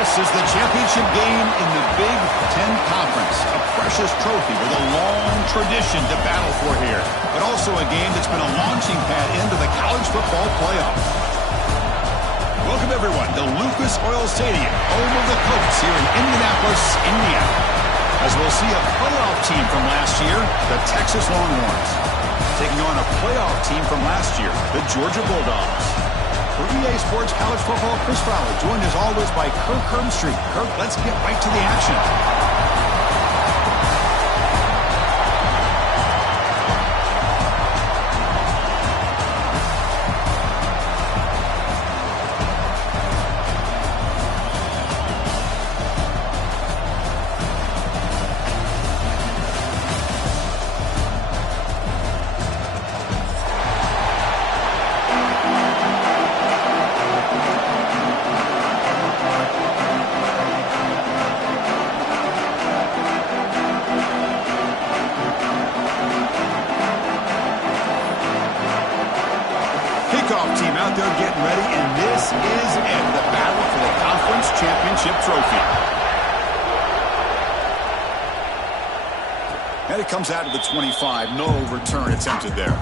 This is the championship game in the Big Ten Conference. A precious trophy with a long tradition to battle for here. But also a game that's been a launching pad into the college football playoff. Welcome, everyone, to Lucas Oil Stadium, home of the Colts here in Indianapolis, Indiana. As we'll see a playoff team from last year, the Texas Longhorns, taking on a playoff team from last year, the Georgia Bulldogs. For EA Sports College Football, Chris Fowler, joined as always by Kirk Herbstreit. Kirk, let's get right to the action. Team out there getting ready, and this is it, the battle for the conference championship trophy. And it comes out of the 25. No return attempted there.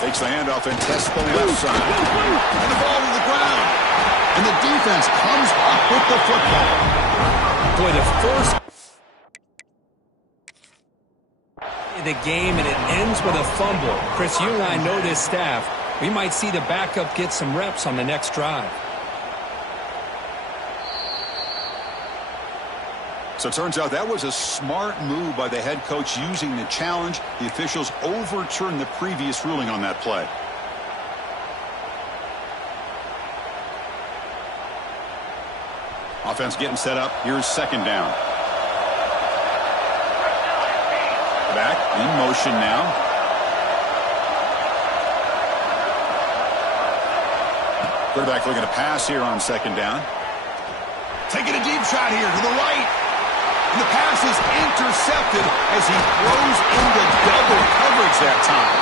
Takes the handoff and tests the left side. And the ball to the ground. And the defense comes up with the football. Boy, the first of the game, and it ends with a fumble. Chris, you and I know this staff. We might see the backup get some reps on the next drive. So it turns out that was a smart move by the head coach using the challenge. The officials overturned the previous ruling on that play. Offense getting set up. Here's second down. Back in motion now. Quarterback looking to pass here on second down. Taking a deep shot here to the right. And the pass is intercepted as he throws into double coverage that time.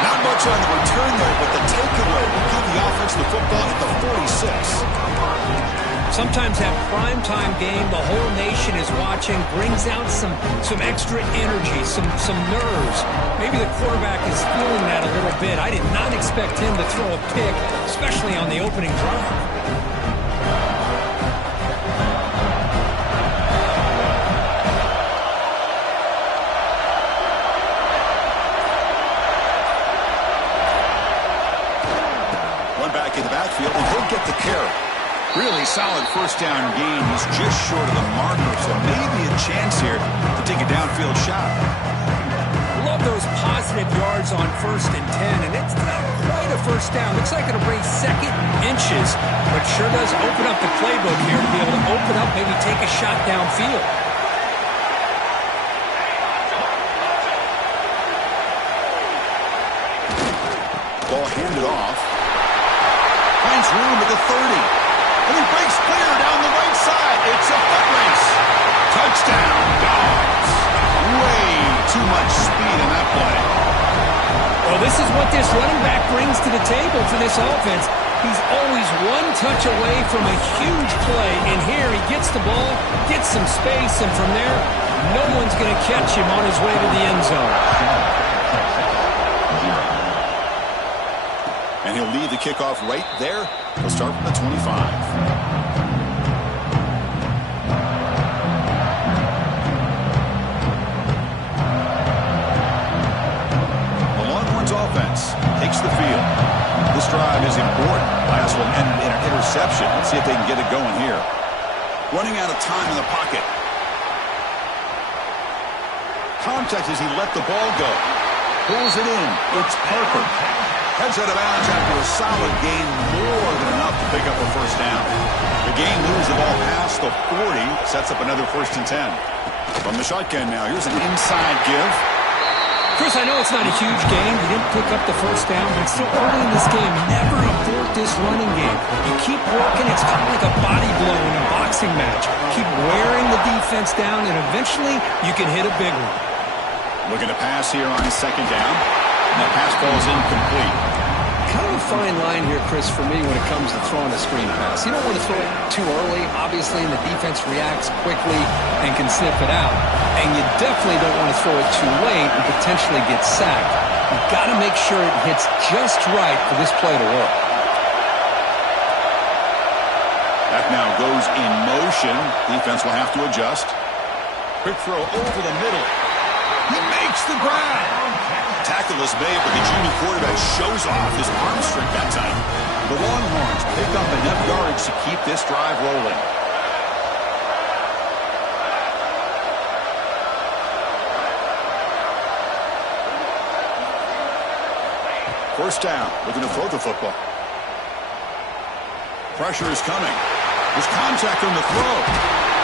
Not much on the return, though, but the takeaway will give the offense the football at the 46. Sometimes that primetime game, the whole nation is watching, brings out some extra energy, some nerves. Maybe the quarterback is feeling that a little bit. I did not expect him to throw a pick, especially on the opening drive. Back in the backfield, and he'll get the carry. Really solid first down gain. He's just short of the marker, so maybe a chance here to take a downfield shot. Love those positive yards on 1st and 10, and it's not quite a first down. Looks like it'll bring second inches, but sure does open up the playbook here to be able to open up, maybe take a shot downfield. Ball handed off. Finds room at the 30. And he breaks clear down the right side. It's a foot race. Touchdown, Dogs. Way too much speed in that play. Well, this is what this running back brings to the table for this offense. He's always one touch away from a huge play. And here he gets the ball, gets some space, and from there, no one's going to catch him on his way to the end zone. And he'll lead the kickoff right there. He'll start from the 25. The Longhorns offense takes the field. This drive is important. Last one ended in an interception. Let's see if they can get it going here. Running out of time in the pocket. Contact as he let the ball go. Pulls it in. It's Parker. Heads out of bounds after a solid gain, more than enough to pick up a first down. The game moves the ball past the 40, sets up another 1st and 10. From the shotgun now, here's an inside give. Chris, I know it's not a huge game. You didn't pick up the first down, but it's still early in this game. Never abort this running game. You keep working. It's kind of like a body blow in a boxing match. Keep wearing the defense down, and eventually you can hit a big one. Looking to pass here on 2nd down. And that pass falls incomplete. Kind of a fine line here, Chris, for me when it comes to throwing a screen pass. You don't want to throw it too early, obviously, and the defense reacts quickly and can sniff it out. And you definitely don't want to throw it too late and potentially get sacked. You've got to make sure it hits just right for this play to work. That now goes in motion. Defense will have to adjust. Quick throw over the middle. He makes the grab. Tackle is made, but the junior quarterback shows off his arm strength that time. The Longhorns pick up enough yards to keep this drive rolling. First down, looking to throw the football. Pressure is coming. There's contact on the throw.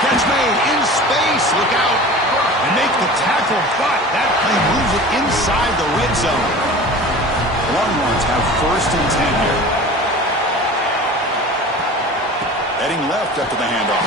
Catch made in space. Look out. And make the tackle, but that play moves it inside the red zone. The Longhorns have 1st and 10 here. Heading left after the handoff.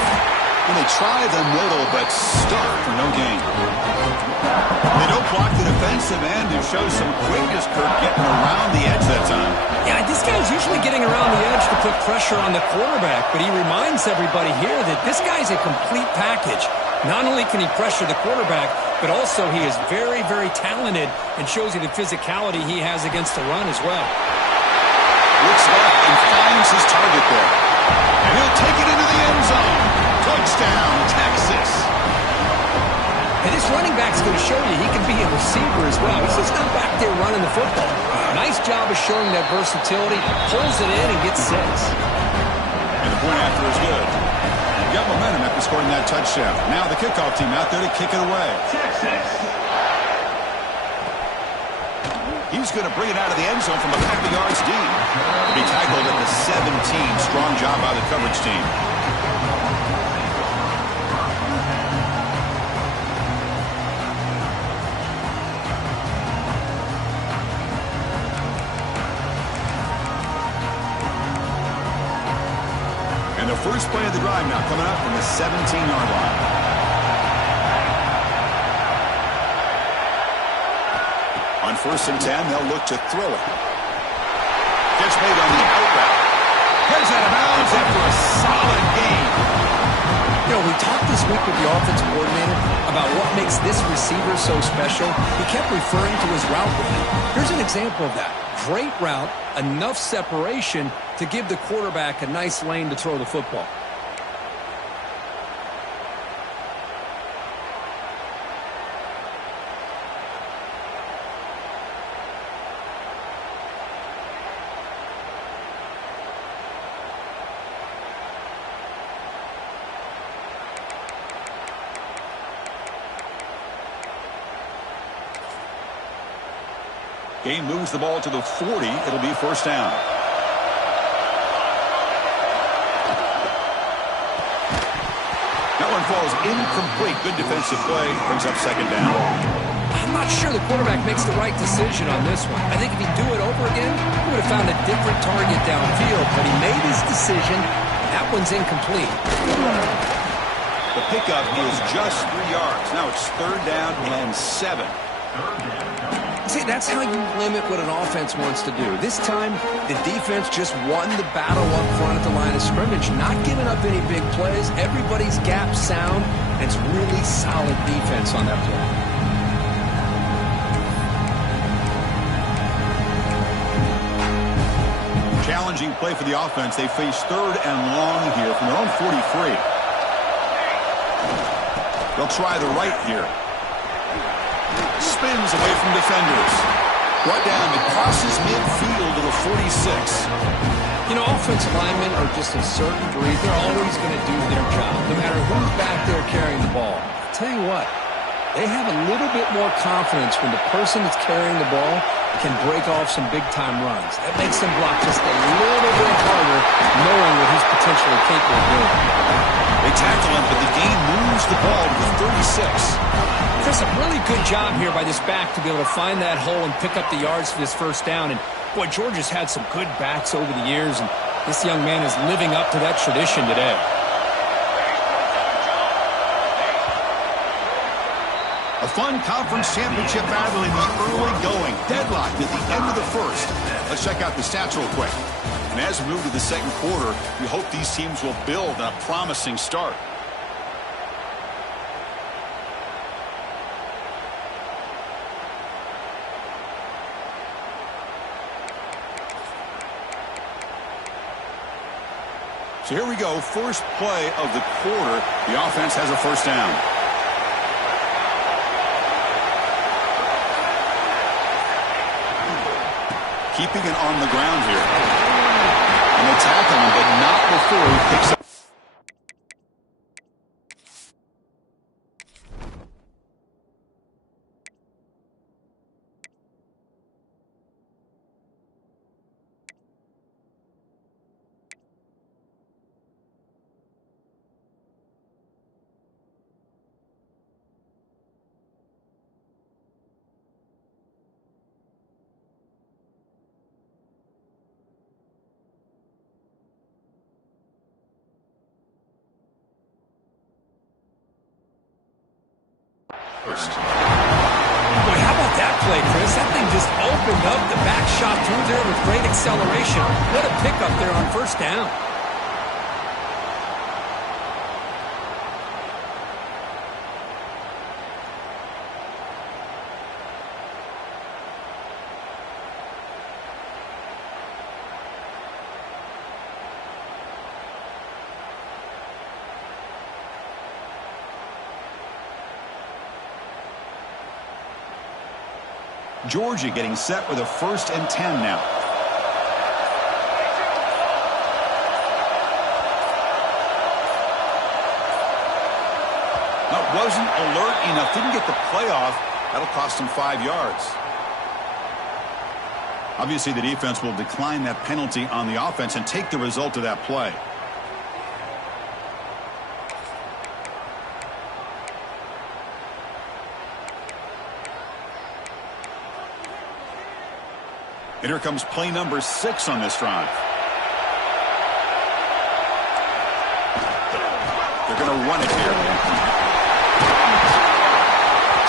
And they try the middle, but stuck for no gain. They don't block the defensive end and show some quickness, Kirk, getting around the edge that time. Yeah, this guy's usually getting around the edge to put pressure on the quarterback, but he reminds everybody here that this guy's a complete package. Not only can he pressure the quarterback, but also he is very, very talented and shows you the physicality he has against the run as well. Looks left and finds his target there. And he'll take it into the end zone. Touchdown, Texas. And this running back's going to show you he can be a receiver as well. He's just not back there running the football. Nice job of showing that versatility. Pulls it in and gets 6. And the point after is good. Got momentum after scoring that touchdown. Now the kickoff team out there to kick it away. He's going to bring it out of the end zone from a couple of yards deep. To be tackled at the 17. Strong job by the coverage team. And the first play of the drive now coming up from the 17-yard line. On 1st and 10, they'll look to throw it. Catch made on the out route. Heads out of bounds after a solid gain. You know, we talked this week with the offensive coordinator about what makes this receiver so special. He kept referring to his route running. Here's an example of that. Great route, enough separation to give the quarterback a nice lane to throw the football. Game moves the ball to the 40. It'll be 1st down. That one falls incomplete. Good defensive play. Brings up 2nd down. I'm not sure the quarterback makes the right decision on this one. I think if he'd do it over again, he would have found a different target downfield, but he made his decision. That one's incomplete. The pickup is just 3 yards. Now it's 3rd down and 7. See, that's how you limit what an offense wants to do. This time, the defense just won the battle up front at the line of scrimmage, not giving up any big plays. Everybody's gap sound, and it's really solid defense on that play. Challenging play for the offense. They face 3rd and long here from their own 43. They'll try the right here. Spins away from defenders. Brought down and crosses midfield to the 46. You know, offensive linemen are just a certain breed. They're always going to do their job, no matter who's back there carrying the ball. I'll tell you what, they have a little bit more confidence when the person that's carrying the ball can break off some big-time runs. That makes him block just a little bit harder, knowing what he's potentially capable of doing. They tackle him, but the gain moves the ball to the 36. Chris, a really good job here by this back to be able to find that hole and pick up the yards for this first down. And, boy, Georgia's had some good backs over the years, and this young man is living up to that tradition today. A fun conference championship battle in the early going. Deadlocked at the end of the first. Let's check out the stats real quick. And as we move to the second quarter, we hope these teams will build on a promising start. So here we go. First play of the quarter. The offense has a first down. Keeping it on the ground here. And they tackle him, but not before he picks up. Boy, how about that play, Chris? That thing just opened up. The back shot through there with great acceleration. What a pickup there on first down. Georgia getting set with a 1st and 10 now. That wasn't alert enough. Didn't get the play off. That'll cost him 5 yards. Obviously, the defense will decline that penalty on the offense and take the result of that play. And here comes play number 6 on this drive. They're going to run it here.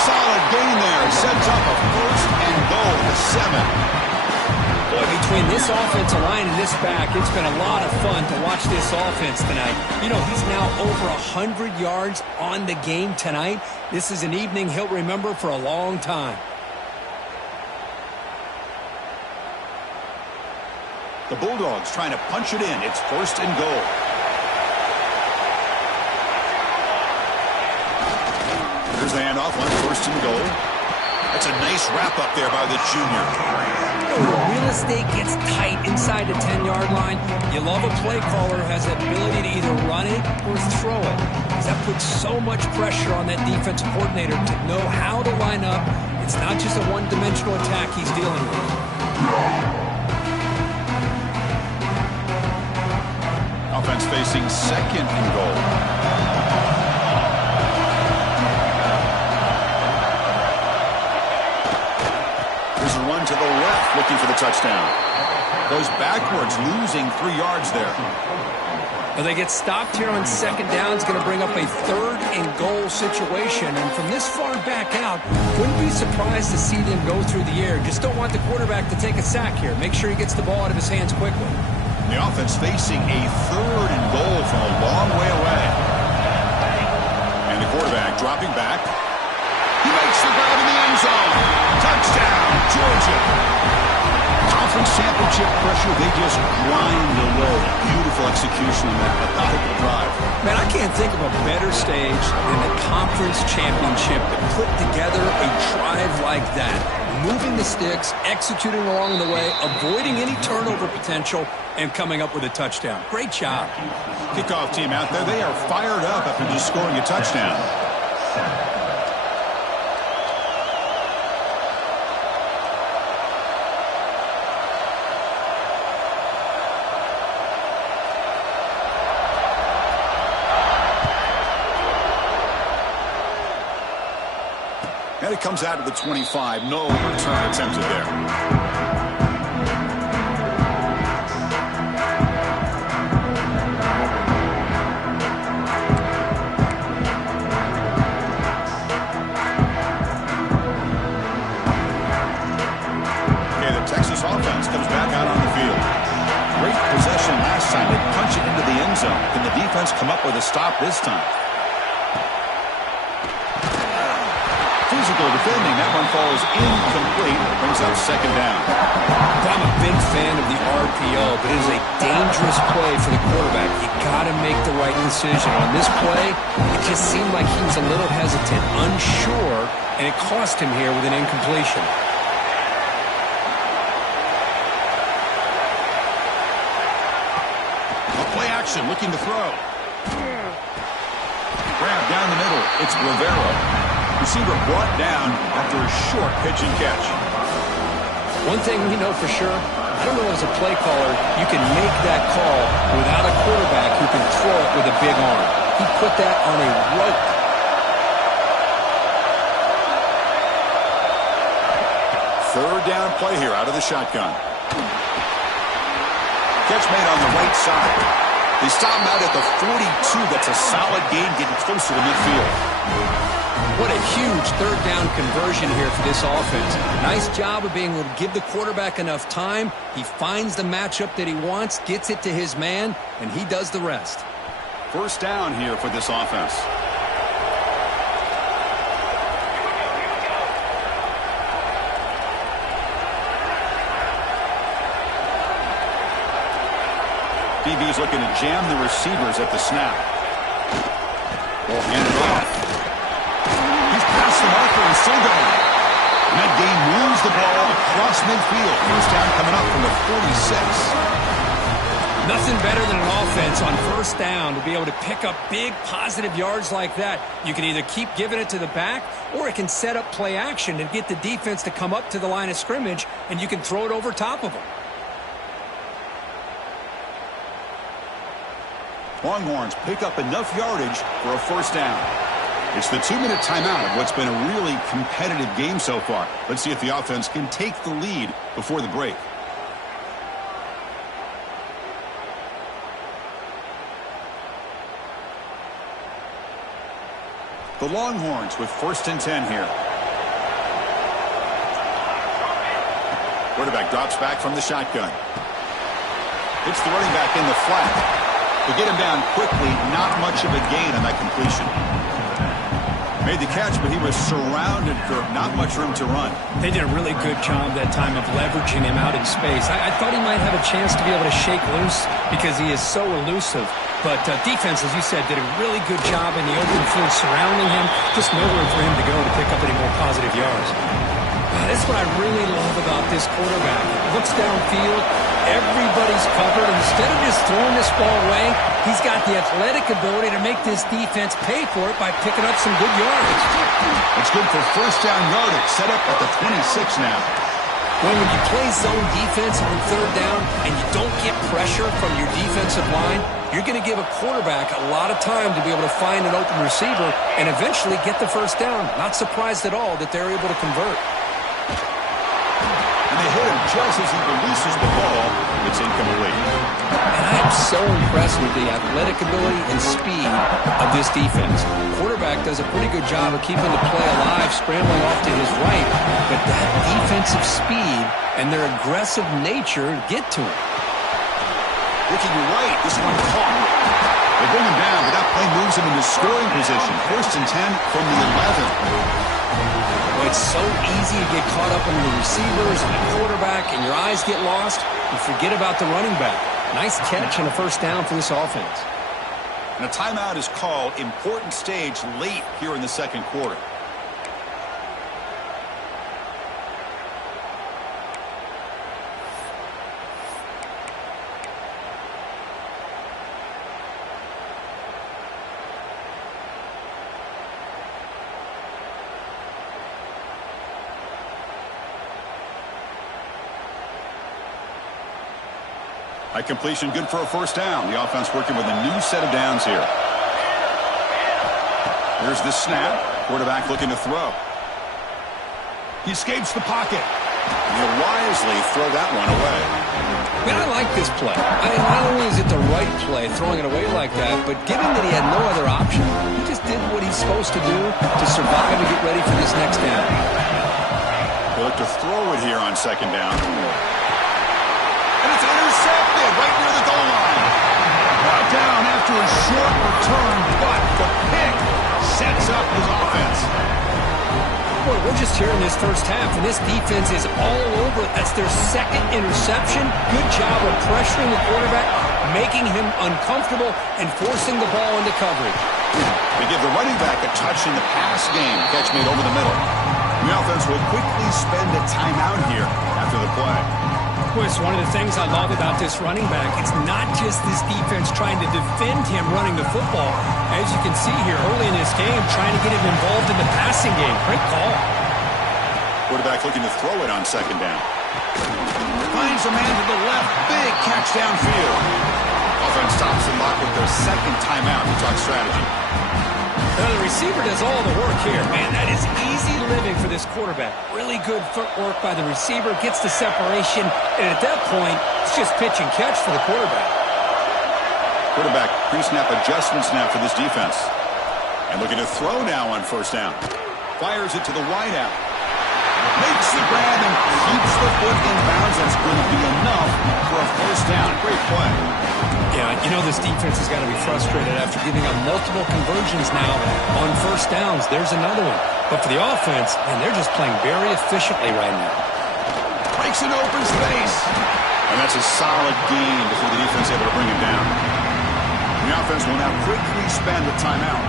Solid gain there. Sets up a 1st and goal to 7. Boy, between this offensive line and this back, it's been a lot of fun to watch this offense tonight. You know, he's now over 100 yards on the game tonight. This is an evening he'll remember for a long time. The Bulldogs trying to punch it in. It's 1st and goal. Here's the handoff on 1st and goal. That's a nice wrap up there by the junior. When the real estate gets tight inside the 10-yard line, you love a play caller who has the ability to either run it or throw it. Because that puts so much pressure on that defensive coordinator to know how to line up. It's not just a one-dimensional attack he's dealing with. Offense facing 2nd and goal. There's a run to the left looking for the touchdown. Goes backwards, losing 3 yards there. Well, they get stopped here on 2nd down. It's going to bring up a 3rd and goal situation. And from this far back out, wouldn't be surprised to see them go through the air. Just don't want the quarterback to take a sack here. Make sure he gets the ball out of his hands quickly. The offense facing a 3rd and goal from a long way away. And the quarterback dropping back. He makes the grab in the end zone. Touchdown, Georgia. Conference championship pressure, they just grind away. Beautiful execution in that methodical drive. Man, I can't think of a better stage than the conference championship to put together a drive like that. Moving the sticks, executing along the way, avoiding any turnover potential, and coming up with a touchdown. Great job. Kickoff team out there, they are fired up after just scoring a touchdown. comes out to the 25. No return attempted there. Offense comes back out on the field. Great possession last time. They punch it into the end zone. Can the defense come up with a stop this time? Physical defending. That one falls incomplete. Brings up second down. I'm a big fan of the RPO, but it is a dangerous play for the quarterback. You got to make the right decision. On this play, it just seemed like he was a little hesitant, unsure, and it cost him here with an incompletion. Looking to throw. Grab down the middle. It's Rivera. Receiver brought down after a short pitch and catch. One thing we know for sure, I don't know as a play caller, you can make that call without a quarterback who can throw it with a big arm. He put that on a rope. Third down play here out of the shotgun. Catch made on the right side. They stop him out at the 42. That's a solid gain, getting closer to midfield. What a huge third down conversion here for this offense. Nice job of being able to give the quarterback enough time. He finds the matchup that he wants, gets it to his man, and he does the rest. First down here for this offense. DB's looking to jam the receivers at the snap. Ball handed off. He's past the marker and still going. And that game moves the ball across midfield. First down coming up from the 46. Nothing better than an offense on first down to be able to pick up big positive yards like that. You can either keep giving it to the back, or it can set up play action and get the defense to come up to the line of scrimmage, and you can throw it over top of them. Longhorns pick up enough yardage for a first down. It's the 2-minute timeout of what's been a really competitive game so far. Let's see if the offense can take the lead before the break. The Longhorns with 1st and 10 here. Quarterback drops back from the shotgun. Hits the running back in the flat. To get him down quickly, not much of a gain on that completion. Made the catch, but he was surrounded for not much room to run. They did a really good job that time of leveraging him out in space. I thought he might have a chance to be able to shake loose because he is so elusive. But defense, as you said, did a really good job in the open field surrounding him. Just nowhere for him to go to pick up any more positive yards. That's what I really love about this quarterback. Looks downfield. Everybody's covered. Instead of just throwing this ball away, he's got the athletic ability to make this defense pay for it by picking up some good yards. It's good for first down yardage. Set up at the 26 now. When you play zone defense on third down and you don't get pressure from your defensive line, you're going to give a quarterback a lot of time to be able to find an open receiver and eventually get the first down. Not surprised at all that they're able to convert. And they hit him just as he releases the ball. It's incomplete. And I am so impressed with the athletic ability and speed of this defense. The quarterback does a pretty good job of keeping the play alive, scrambling off to his right, but that defensive speed and their aggressive nature get to him. Looking right, this one caught. They bring him down, but that play moves him into scoring position. 1st and 10 from the 11. It's so easy to get caught up in the receivers and the quarterback, and your eyes get lost. You forget about the running back. Nice catch and a first down for this offense. And a timeout is called. Important stage late here in the second quarter. High completion, good for a first down. The offense working with a new set of downs here. Here's the snap. Quarterback looking to throw. He escapes the pocket. And he'll wisely throw that one away. Man, I like this play. Not only is it the right play, throwing it away like that, but given that he had no other option, he just did what he's supposed to do to survive and get ready for this next down. He'll look to throw it here on second down. And it's intercepted right near the goal line. Brought down after a short return, but the pick sets up his offense. Boy, we're just here in this first half, and this defense is all over. That's their second interception. Good job of pressuring the quarterback, making him uncomfortable, and forcing the ball into coverage. They give the running back a touch in the pass game. Catch made over the middle. The offense will quickly spend a timeout here after the play. Boy, it's one of the things I love about this running back. It's not just this defense trying to defend him running the football. As you can see here early in this game, trying to get him involved in the passing game. Great call. Quarterback looking to throw it on second down. Finds a man to the left. Big catch downfield. Offense stops and lock with their second timeout to talk strategy. The receiver does all the work here. Man, that is easy living for this quarterback. Really good footwork by the receiver. Gets the separation. And at that point, it's just pitch and catch for the quarterback. Quarterback pre-snap adjustment snap for this defense. And looking to throw now on first down. Fires it to the wideout. Makes the grab and keeps the foot in bounds. That's going to be enough for a first down. Great play. Yeah, you know this defense has got to be frustrated after giving up multiple conversions now on first downs. There's another one. But for the offense, man, they're just playing very efficiently right now. Breaks an open space. And that's a solid gain before the defense able to bring him down. The offense will now quickly spend the timeout.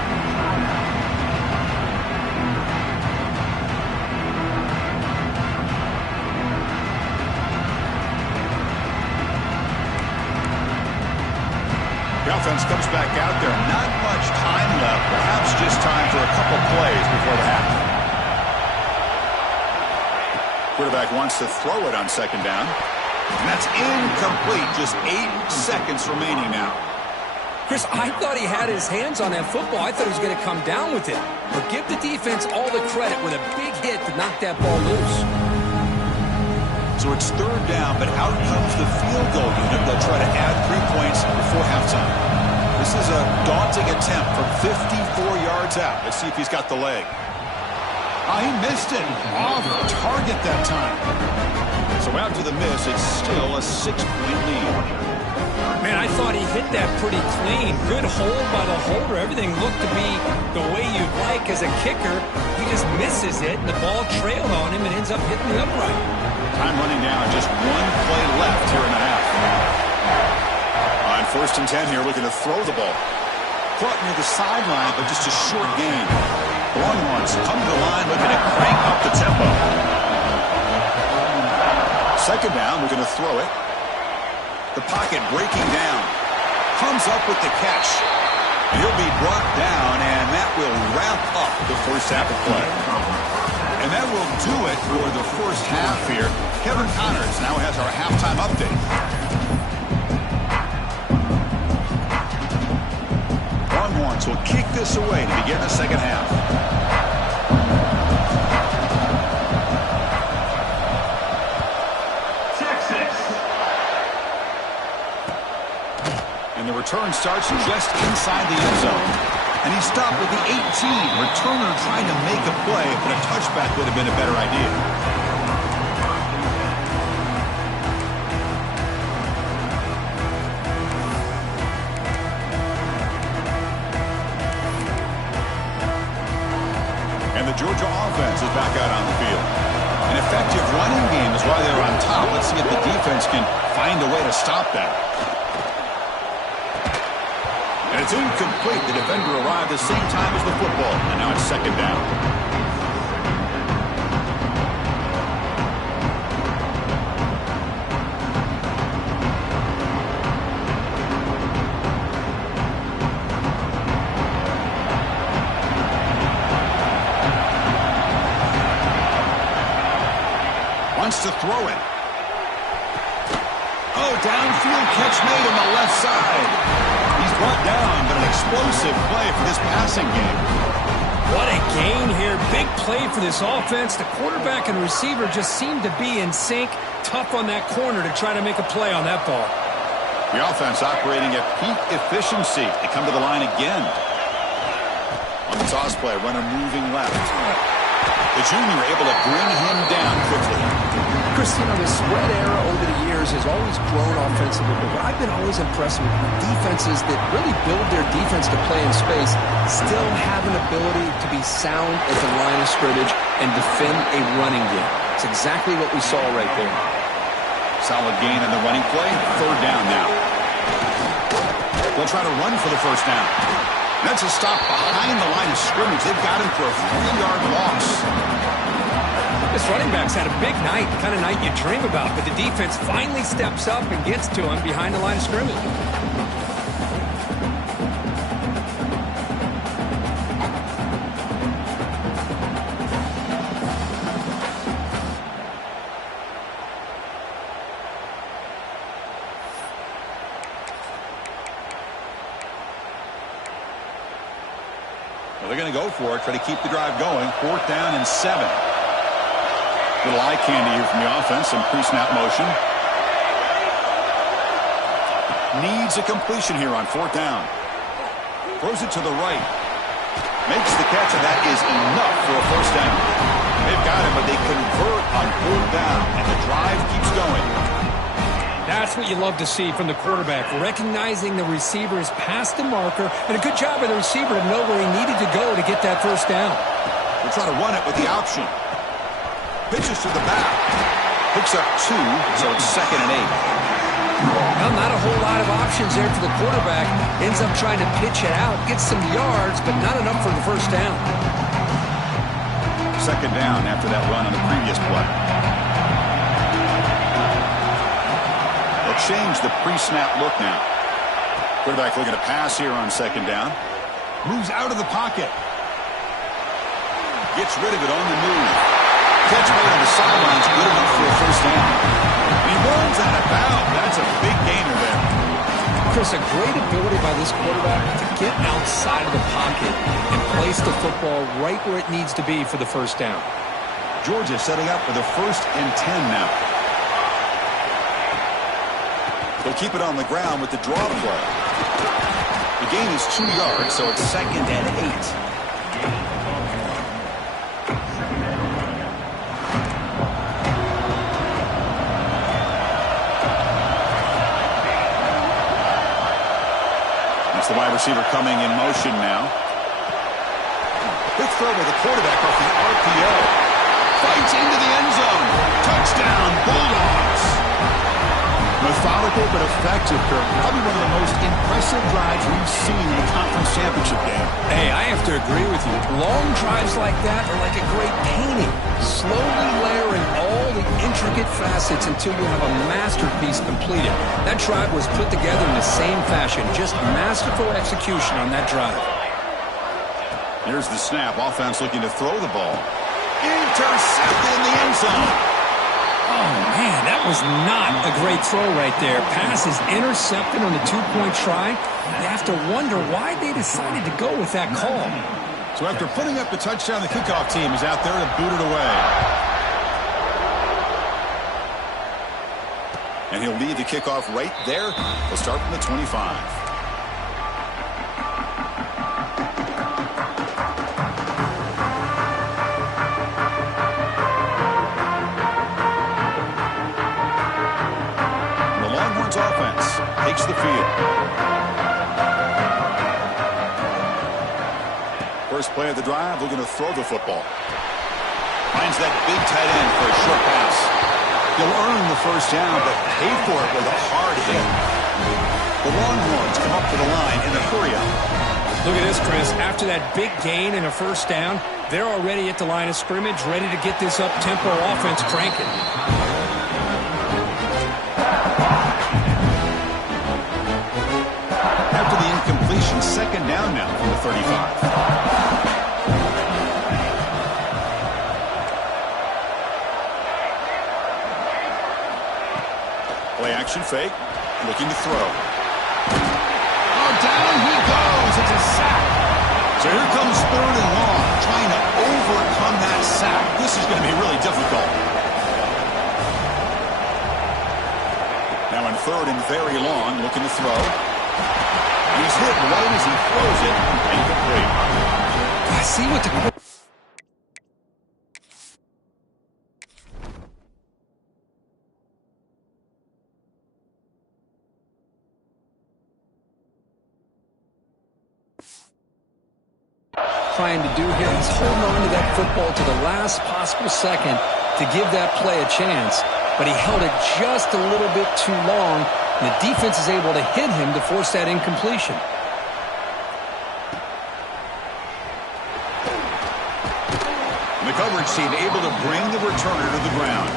The offense comes back out there. Not much time left. Perhaps just time for a couple plays before the half. Quarterback wants to throw it on second down. And that's incomplete. Just 8 seconds remaining now. Chris, I thought he had his hands on that football. I thought he was going to come down with it. But give the defense all the credit with a big hit to knock that ball loose. So it's third down, but out comes the field goal unit. They'll try to add 3 points before halftime. This is a daunting attempt from 54 yards out. Let's see if he's got the leg. He missed it. Off target that time. So after the miss, it's still a 6-point lead. Man, I thought he hit that pretty clean. Good hold by the holder. Everything looked to be the way you'd like as a kicker. He just misses it, and the ball trailed on him and ends up hitting the upright. Time running down. Just 1 play left here in the half. On first and 10 here, looking to throw the ball. Caught near the sideline, but just a short gain. Longhorns come to the line, looking to crank up the tempo. Second down, looking to throw it. The pocket breaking down. Comes up with the catch. And he'll be brought down, and that will wrap up the first half of play. And that will do it for the first half here. Kevin Connors now has our halftime update. Longhorns will kick this away to begin the second half. And the return starts just inside the end zone. And he stopped with the 18. Returner trying to make a play, but a touchback would have been a better idea. And the Georgia offense is back out on the field. An effective running game is why they're on top. Let's see if the defense can find a way to stop that. And it's incomplete. The defender arrived at the same time as the football. And now it's second down. Wants to throw it. Oh, downfield catch made on the left side. He's brought down, but an explosive play for this passing game. What a gain here. Big play for this offense. The quarterback and receiver just seem to be in sync. Tough on that corner to try to make a play on that ball. The offense operating at peak efficiency. They come to the line again. On the toss play, runner moving left. The junior able to bring him down quickly. Chris, the spread era over the years has always grown offensively, but I've been always impressed with defenses that really build their defense to play in space, still have an ability to be sound at the line of scrimmage and defend a running game. It's exactly what we saw right there. Solid gain on the running play. Third down now. They'll try to run for the first down. That's a stop behind the line of scrimmage. They've got him for a 3-yard loss. This running back's had a big night, the kind of night you dream about, but the defense finally steps up and gets to him behind the line of scrimmage. Well, they're going to go for it, try to keep the drive going. 4th down and 7. Little eye candy here from the offense. Some pre-snap motion. Needs a completion here on 4th down. Throws it to the right. Makes the catch, and that is enough for a first down. They've got him, but they convert on 4th down, and the drive keeps going. That's what you love to see from the quarterback, recognizing the receiver is past the marker, and a good job by the receiver to know where he needed to go to get that first down. They'll try to run it with the option. Pitches to the back. Picks up 2, so it's 2nd and 8. Well, not a whole lot of options there for the quarterback. Ends up trying to pitch it out, gets some yards, but not enough for the first down. 2nd down after that run on the previous play. They'll change the pre-snap look now. Quarterback looking to pass here on 2nd down. Moves out of the pocket. Gets rid of it on the move. Catch made on the sidelines, good enough for a first down. He runs out of bounds. That's a big gainer there. Chris, a great ability by this quarterback to get outside of the pocket and place the football right where it needs to be for the first down. Georgia setting up for the 1st and 10 now. They'll keep it on the ground with the draw play. The gain is 2 yards, so it's 2nd and 8. The wide receiver coming in motion now. Quick throw by the quarterback off the RPO. Fights into the end zone. Touchdown, Bulldogs. Methodical but effective, Kirk. Probably one of the most impressive drives we've seen in the conference championship game. Hey, I have to agree with you. Long drives like that are like a great painting. Slowly layering all the intricate facets until you have a masterpiece completed. That drive was put together in the same fashion. Just masterful execution on that drive. Here's the snap. Offense looking to throw the ball. Intercepted in the end zone. Oh, man, that was not a great throw right there. Pass is intercepted on the 2-point try. You have to wonder why they decided to go with that call. So after putting up the touchdown, the kickoff team is out there to boot it away. And he'll lead the kickoff right there. They'll start from the 25. Takes the field. First play of the drive, looking to throw the football. Finds that big tight end for a short pass. He'll earn the first down, but pay for it with a hard hit. The Longhorns come up to the line in a hurry up. Look at this, Chris. After that big gain and a first down, they're already at the line of scrimmage, ready to get this up-tempo offense cranking. After the incompletion, 2nd down now from the 35. Play action fake, looking to throw. Oh, down he goes. It's a sack. So here comes 3rd and long. from that sack. This is going to be really difficult. Now in third and very long, looking to throw. He's hit right as he throws it. Incomplete. I see what the... trying to do here. He's holding on to that football to the last possible second to give that play a chance, but he held it just a little bit too long, and the defense is able to hit him to force that incompletion. And the coverage team able to bring the returner to the ground.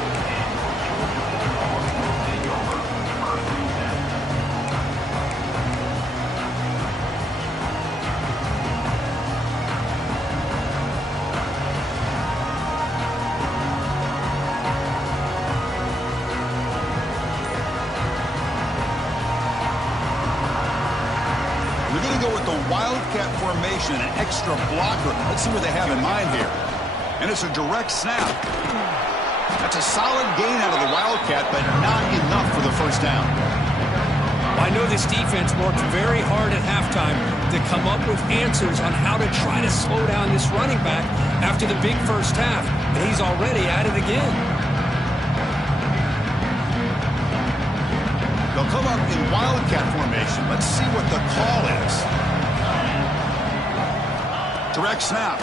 Wildcat formation, an extra blocker. Let's see what they have in mind here. And it's a direct snap. That's a solid gain out of the Wildcat, but not enough for the first down. I know this defense worked very hard at halftime to come up with answers on how to try to slow down this running back after the big first half, and he's already at it again. They'll come up in Wildcat formation. Let's see what the call is. Direct snap.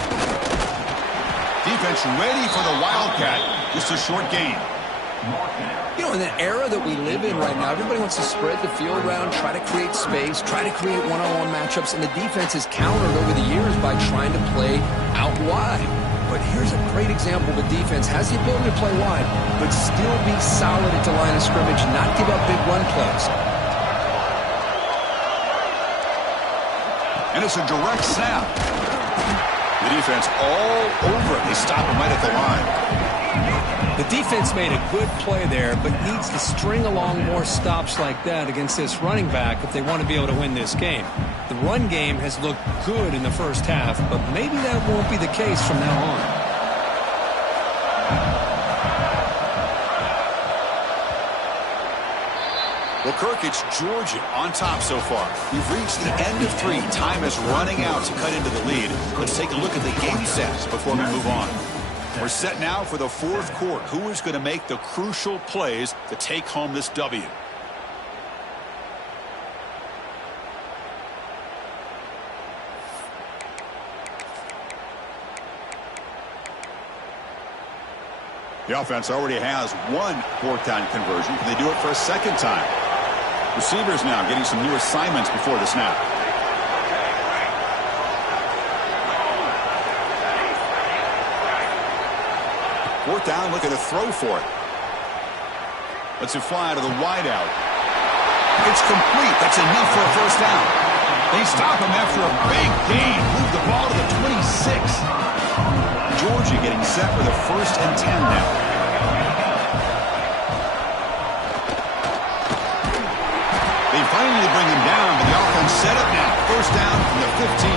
Defense ready for the Wildcat. Just a short gain. You know, in the era that we live in right now, everybody wants to spread the field around, try to create space, try to create one-on-one matchups, and the defense has countered over the years by trying to play out wide. But here's a great example. The defense has the ability to play wide, but still be solid at the line of scrimmage, not give up big run plays. And it's a direct snap. The defense all over it. They stop him right at the line. The defense made a good play there, but needs to string along more stops like that against this running back if they want to be able to win this game. The run game has looked good in the first half, but maybe that won't be the case from now on. Well, Kirk, it's Georgia on top so far. We've reached the end of 3. Time is running out to cut into the lead. Let's take a look at the game stats before we move on. We're set now for the fourth quarter. Who is going to make the crucial plays to take home this W? The offense already has one fourth down conversion. Can they do it for a second time? Receivers now getting some new assignments before the snap. Fourth down, looking to throw for it. Lets it fly to the wideout. It's complete. That's enough for a first down. They stop him after a big gain. Move the ball to the 26. Georgia getting set for the 1st and 10 now. They finally bring him down, but the offense set up now. First down from the 15.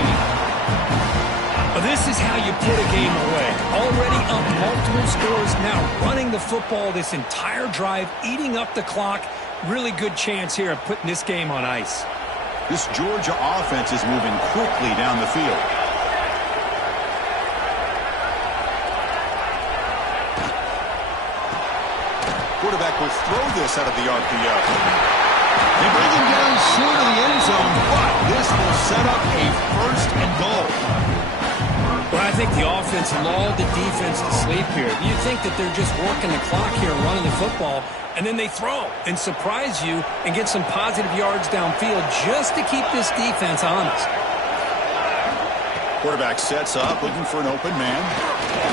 Well, this is how you put a game away. Already up multiple scores, now running the football this entire drive, eating up the clock. Really good chance here of putting this game on ice. This Georgia offense is moving quickly down the field. Quarterback will throw this out of the RPO. They bring him down short of the end zone, but this will set up a 1st and goal. Well, I think the offense lulled the defense to sleep here. You think that they're just working the clock here, running the football, and then they throw and surprise you and get some positive yards downfield just to keep this defense honest. Quarterback sets up, looking for an open man.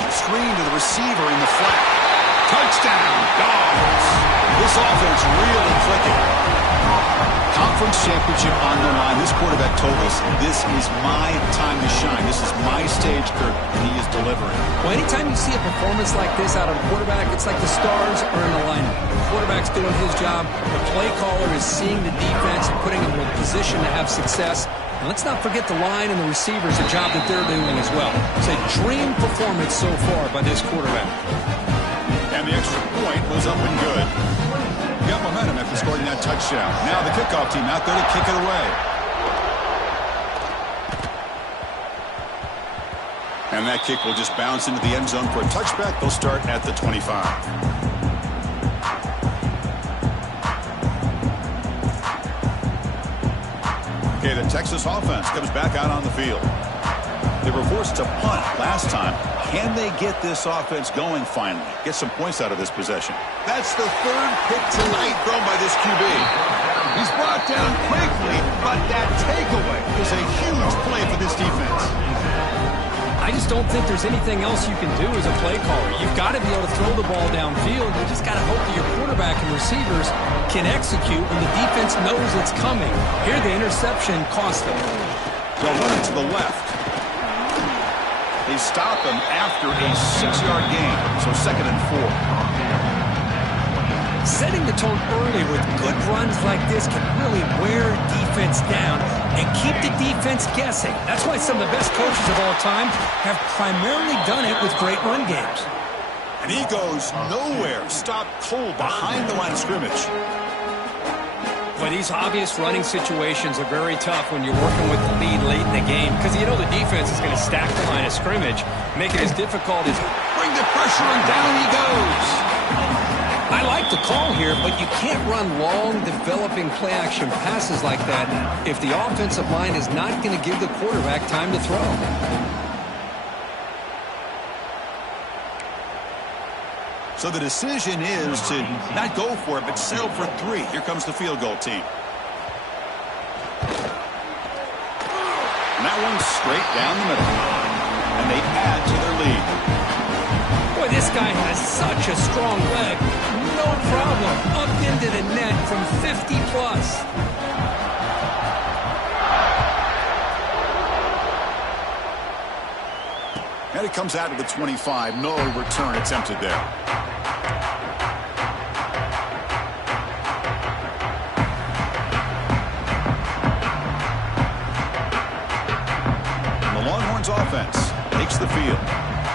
Screen to the receiver in the flat. Touchdown, Dogs. This offense really clicking. Conference championship on the line. This quarterback told us, this is my time to shine. This is my stage, Kirk, and he is delivering. Well, anytime you see a performance like this out of a quarterback, it's like the stars are in alignment. The quarterback's doing his job. The play caller is seeing the defense and putting him in a position to have success. And And let's not forget the line and the receivers, the job that they're doing as well. It's a dream performance so far by this quarterback. And the extra point was up and good. Got momentum after scoring that touchdown. Now the kickoff team out there to kick it away. And that kick will just bounce into the end zone for a touchback. They'll start at the 25. Okay, the Texas offense comes back out on the field. They were forced to punt last time. Can they get this offense going finally? Get some points out of this possession. That's the third pick tonight thrown by this QB. He's brought down quickly, but that takeaway is a huge play for this defense. I just don't think there's anything else you can do as a play caller. You've got to be able to throw the ball downfield. You just got to hope that your quarterback and receivers can execute when the defense knows it's coming. Here, the interception cost them. They'll run it to the left. They stop him after a 6-yard gain, so 2nd and 4. Setting the tone early with good runs like this can really wear defense down and keep the defense guessing. That's why some of the best coaches of all time have primarily done it with great run games. And he goes nowhere. Stopped cold behind the line of scrimmage. But these obvious running situations are very tough when you're working with the lead late in the game because you know the defense is going to stack the line of scrimmage, make it as difficult as bring the pressure and down he goes. I like the call here, but you can't run long, developing play-action passes like that if the offensive line is not going to give the quarterback time to throw. So the decision is to not go for it, but settle for 3. Here comes the field goal team. And that one's straight down the middle. And they add to their lead. Boy, this guy has such a strong leg. No problem. Up into the net from 50 plus. And it comes out to the 25. No return attempted there. And the Longhorns offense takes the field.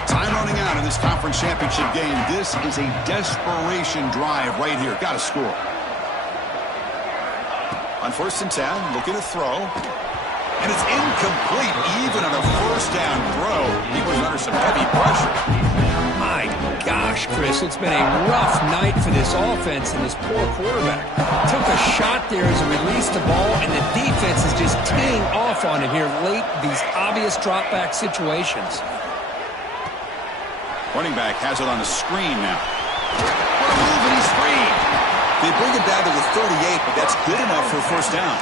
Time running out in this conference championship game. This is a desperation drive right here. Got to score. On 1st and 10, looking to throw. And it's incomplete, even on a 1st down throw. He was under some heavy pressure. My gosh, Chris, it's been a rough night for this offense and this poor quarterback. Took a shot there as he released the ball, and the defense is just teeing off on him here late, these obvious drop-back situations. Running back has it on the screen now. What a move, and he's free. They bring it down to the 38, but that's good enough for a 1st down.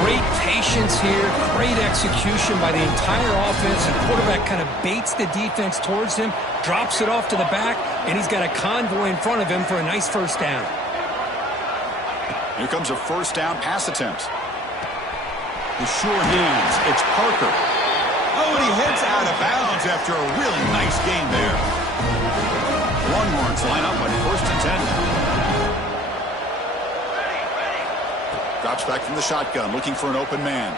Great patience here, great execution by the entire offense. The quarterback kind of baits the defense towards him, drops it off to the back, and he's got a convoy in front of him for a nice 1st down. Here comes a 1st down pass attempt. The sure hands, it's Parker. Oh, and he heads out of bounds after a really nice game there. Longhorns line up on 1st and 10 now. Drops back from the shotgun, looking for an open man.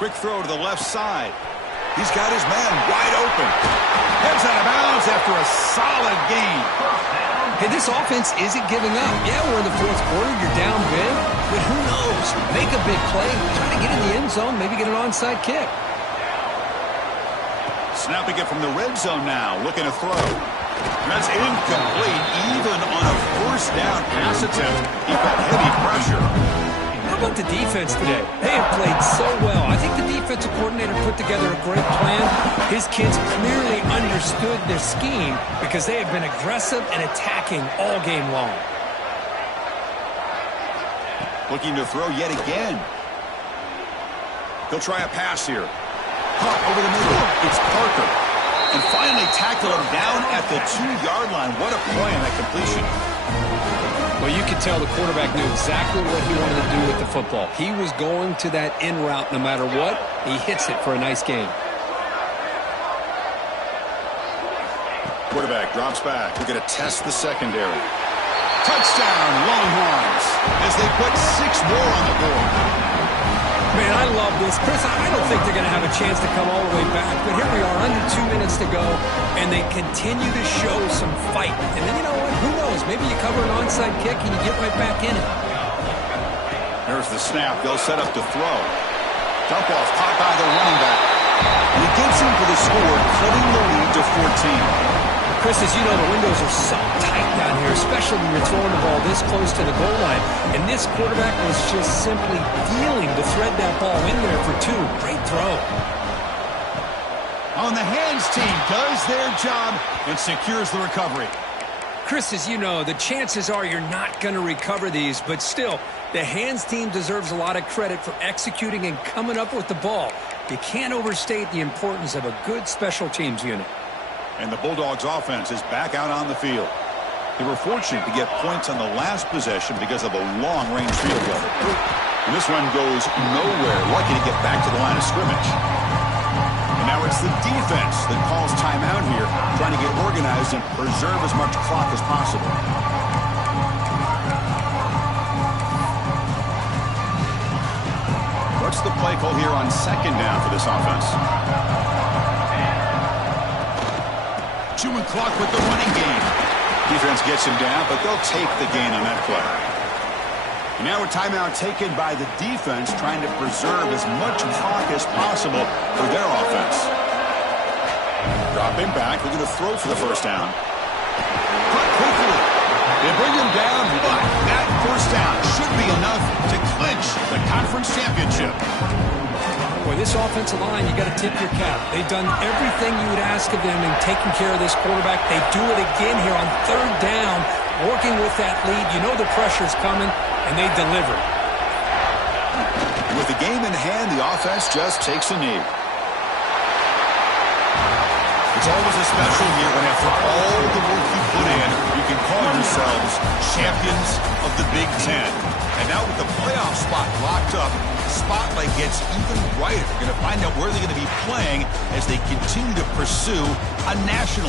Quick throw to the left side. He's got his man wide open. Heads out of bounds after a solid game. Hey, this offense isn't giving up. Yeah, we're in the 4th quarter. You're down big. But who knows? Make a big play. Try to get in the end zone. Maybe get an onside kick. Snapping it from the red zone now. Looking to throw. That's incomplete, even on a 1st down pass attempt. He felt heavy pressure. How about the defense today? They have played so well. I think the defensive coordinator put together a great plan. His kids clearly understood their scheme because they have been aggressive and attacking all game long. Looking to throw yet again. He'll try a pass here. Pop over the middle. It's Parker. And finally tackled him down at the 2-yard line. What a play on that completion. Well, you could tell the quarterback knew exactly what he wanted to do with the football. He was going to that in route no matter what. He hits it for a nice game. Quarterback drops back. We're going to test the secondary. Touchdown, Longhorns, as they put 6 more on the board. Man, I love this. Chris, I don't think they're going to have a chance to come all the way back, but here we are, under 2 minutes to go, and they continue to show some fight. And then, you know what? Who knows? Maybe you cover an onside kick and you get right back in it. Here's the snap. They'll set up to throw. Dump off, caught by the running back. And he gets him for the score, cutting the lead to 14. Chris, as you know, the windows are so tight down here, especially when you're throwing the ball this close to the goal line. And this quarterback was just simply dealing to thread that ball in there for 2. Great throw. On the hands team does their job and secures the recovery. Chris, as you know, the chances are you're not going to recover these, but still, the hands team deserves a lot of credit for executing and coming up with the ball. You can't overstate the importance of a good special teams unit. And the Bulldogs offense is back out on the field. They were fortunate to get points on the last possession because of a long-range field goal. And this one goes nowhere. Lucky to get back to the line of scrimmage. And now it's the defense that calls timeout here, trying to get organized and preserve as much clock as possible. What's the play call here on second down for this offense? Chewing clock with the running game. Defense gets him down, but they'll take the gain on that play. And now a timeout taken by the defense, trying to preserve as much clock as possible for their offense. Dropping back, they're going to throw for the first down. Cut quickly. They bring him down, but that first down should be enough to clinch the conference championship. Boy, this offensive line, you got to tip your cap. They've done everything you would ask of them in taking care of this quarterback. They do it again here on third down, working with that lead. You know the pressure's coming, and they deliver. With the game in hand, the offense just takes a knee. It's always a special year when after all the work you put in, you can call yourselves champions of the Big Ten. And now with the playoff spot locked up, spotlight gets even brighter. We're going to find out where they're going to be playing as they continue to pursue a national